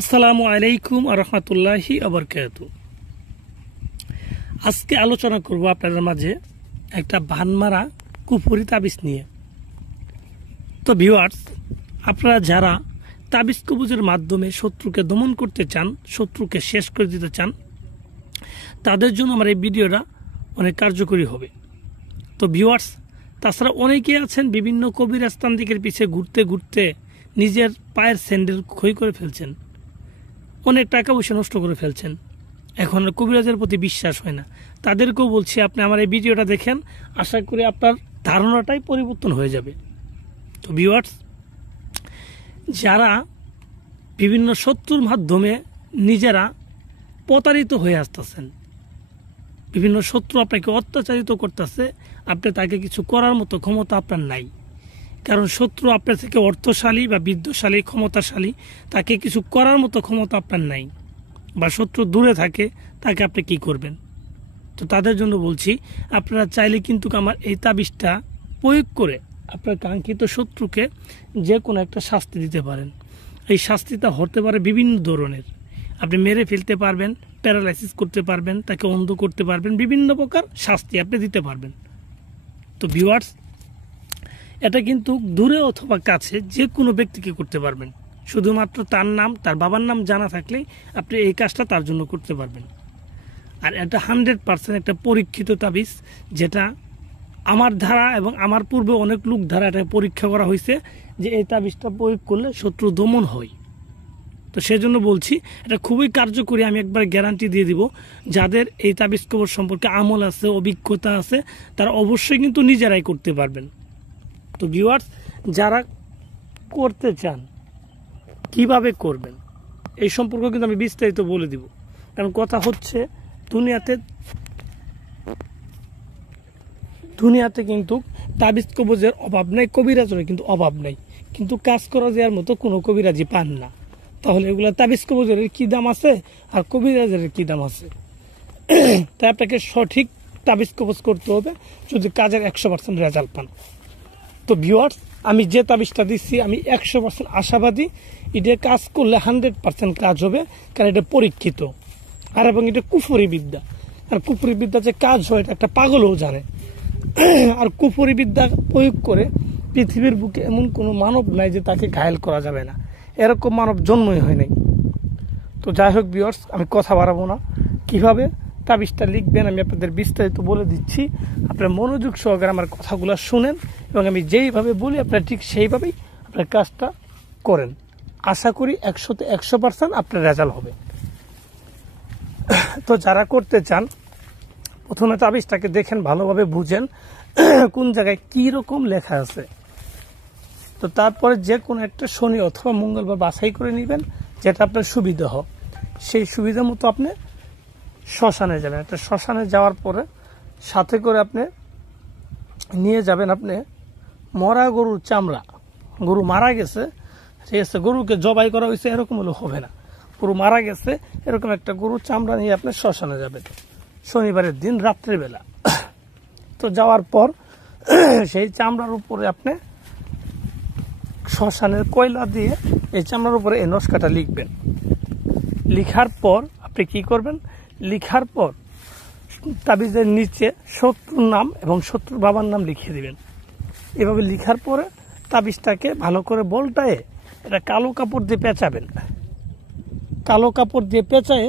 আসসালামু আলাইকুম আরহামতুল্লাহি আবরকাত। আজকে আলোচনা করব আপনাদের মাঝে একটা ভানমারা কুফরি তাবিজ নিয়ে। তো ভিউয়ার্স, আপনারা যারা তাবিজ কবুজের মাধ্যমে শত্রুকে দমন করতে চান, শত্রুকে শেষ করে দিতে চান, তাদের জন্য আমার এই ভিডিওটা অনেক কার্যকরী হবে। তো ভিউয়ার্স, তাছাড়া অনেকেই আছেন বিভিন্ন কবিরাজ তান্ত্রিকের পিছিয়ে ঘুরতে ঘুরতে নিজের পায়ের স্যান্ডেল ক্ষয় করে ফেলছেন, অনেক টাকা পয়সা নষ্ট করে ফেলছেন, এখন কবিরাজের প্রতি বিশ্বাস হয় না। তাদেরকেও বলছি, আপনি আমার এই ভিডিওটা দেখেন, আশা করি আপনার ধারণাটাই পরিবর্তন হয়ে যাবে। তো ভিউয়ার্স, যারা বিভিন্ন শত্রুর মাধ্যমে নিজেরা প্রতারিত হয়ে আসতেছেন, বিভিন্ন শত্রু আপনাকে অত্যাচারিত করতেছে, আপনি তাকে কিছু করার মতো ক্ষমতা আপনার নাই। কারণ শত্রু আপনার থেকে অর্থশালী বা বিদ্যশালী, ক্ষমতাশালী, তাকে কিছু করার মতো ক্ষমতা আপনার নাই। বা শত্রু দূরে থাকে, তাকে আপনি কি করবেন? তো তাদের জন্য বলছি, আপনারা চাইলে কিন্তু আমার এই তাবিজটা প্রয়োগ করে আপনার কাঙ্ক্ষিত শত্রুকে যে কোনো একটা শাস্তি দিতে পারেন। এই শাস্তিটা হতে পারে বিভিন্ন ধরনের। আপনি মেরে ফেলতে পারবেন, প্যারালাইসিস করতে পারবেন, তাকে অন্ধ করতে পারবেন, বিভিন্ন প্রকার শাস্তি আপনি দিতে পারবেন। তো ভিউয়ার্স, এটা কিন্তু দূরে অথবা কাছে যে কোনো ব্যক্তিকে করতে পারবেন। শুধুমাত্র তার নাম, তার বাবার নাম জানা থাকলেই আপনি এই কাজটা তার জন্য করতে পারবেন। আর এটা 100% একটা পরীক্ষিত তাবিজ, যেটা আমার ধারা এবং আমার পূর্বে অনেক লোক ধারা এটা পরীক্ষা করা হয়েছে যে এই তাবিজটা প্রয়োগ করলে শত্রু দমন হয়। তো সেজন্য বলছি, এটা খুবই কার্যকরী। আমি একবার গ্যারান্টি দিয়ে দিব, যাদের এই তাবিজ কবর সম্পর্কে আমল আছে, অভিজ্ঞতা আছে, তারা অবশ্যই কিন্তু নিজেরাই করতে পারবেন। তো ভিউয়ার্স, যারা করতে চান কিভাবে করবেন এই সম্পর্কে কিন্তু আমি বিস্তারিত বলে দিব। কারণ কথা হচ্ছে, দুনিয়াতে কিন্তু তাবিজ কবজের অভাব নাই, কবিরাজের কিন্তু অভাব নাই, কিন্তু কাজ করা যাওয়ার মতো কোনো কবিরাজি পান না। তাহলে এগুলো তাবিজ কবজের কি দাম আছে আর কবিরাজের কি দাম আছে? তাই আপনাকে সঠিক তাবিজ কবজ করতে হবে যদি কাজের 100% রেজাল্ট পান। তো ভিউয়ার্স, আমি যে তাবিজটা দিচ্ছি আমি 100% আশাবাদী, এটা কাজ করলে 100% কাজ হবে। কারণ এটা পরীক্ষিত, আর এবং এটা কুফরি বিদ্যা। আর কুফরি বিদ্যা যে কাজ হয় এটা একটা পাগলও জানে। আর কুফরি বিদ্যা প্রয়োগ করে পৃথিবীর বুকে এমন কোনো মানব নাই যে তাকে ঘায়েল করা যাবে না, এরকম মানব জন্মই হয় নাই। তো যাই হোক ভিউয়ার্স, আমি কথা বাড়াবো না। কিভাবে তাবিজটা লিখবেন আমি আপনাদের বিস্তারিত বলে দিচ্ছি। আপনার মনোযোগ সহকারে আমার কথাগুলো শুনেন এবং আমি যেইভাবে বলি আপনারা ঠিক সেইভাবেই আপনার কাজটা করেন। আশা করি 100-তে 100% আপনার রেজাল্ট হবে। তো যারা করতে চান, প্রথমে তাবিজটাকে দেখেন, ভালোভাবে বুঝেন কোন জায়গায় কি রকম লেখা আছে। তো তারপরে যে কোনো একটা শনি অথবা মঙ্গলবার বাছাই করে নেবেন, যেটা আপনার সুবিধা হোক। সেই সুবিধা মতো আপনি শ্মশানে যাবেন। একটা শ্মশানে যাওয়ার পরে সাথে করে আপনি নিয়ে যাবেন আপনি মরা গরুর চামড়া। গরু মারা গেছে, ঠিক আছে, গরুকে জবাই করা হয়েছে এরকম হলে হবে না, গরু মারা গেছে এরকম একটা গরুর চামড়া নিয়ে আপনি শ্মশানে যাবেন শনিবারের দিন রাত্রেবেলা। তো যাওয়ার পর সেই চামড়ার উপরে আপনি শ্মশানের কয়লা দিয়ে এই চামড়ার উপরে এই নস্কাটা লিখবেন। লিখার পর আপনি কি করবেন? লিখার পর তাবিজের নিচে শত্রুর নাম এবং শত্রুর বাবার নাম লিখিয়ে দিবেন। এভাবে লিখার পরে তাবিজটাকে ভালো করে বলটায় এটা কালো কাপড় দিয়ে পেঁচাবেন। কালো কাপড় দিয়ে পেঁচায়ে,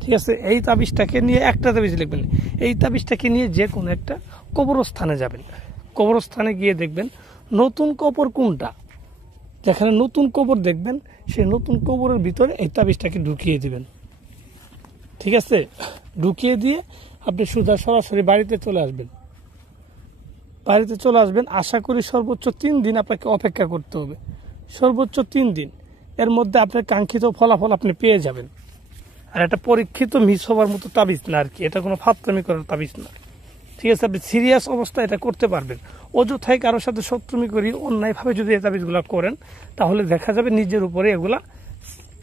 ঠিক আছে, এই তাবিজটাকে নিয়ে একটা তাবিজ লিখবেন। এই তাবিজটাকে নিয়ে যে কোনো একটা কবরস্থানে যাবেন। কবরস্থানে গিয়ে দেখবেন নতুন কবর কোনটা, যেখানে নতুন কবর দেখবেন সেই নতুন কবরের ভিতরে এই তাবিজটাকে ঢুকিয়ে দিবেন। ঠিক আছে, ঢুকিয়ে দিয়ে আপনি সোজা সরাসরি বাড়িতে চলে আসবেন। বাড়িতে চলে আসবেন, আশা করি সর্বোচ্চ 3 দিন আপনাকে অপেক্ষা করতে হবে। সর্বোচ্চ 3 দিন, এর মধ্যে আপনার কাঙ্ক্ষিত ফলাফল আপনি পেয়ে যাবেন। আর এটা পরীক্ষিত মিস হওয়ার মতো তাবিজ না আর কি, এটা কোনো ফাত্রামি করার তাবিজ না। ঠিক আছে, আপনি সিরিয়াস অবস্থায় এটা করতে পারবেন। অযথায় কারোর সাথে শত্রুমি করি অন্যায়ভাবে যদি এই তাবিজগুলো করেন, তাহলে দেখা যাবে নিজের উপরে এগুলা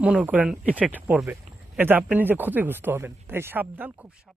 মনে করেন ইফেক্ট পড়বে, এতে আপনি নিজে ক্ষতিগ্রস্ত হবেন। তাই সাবধান, খুব সাবধান।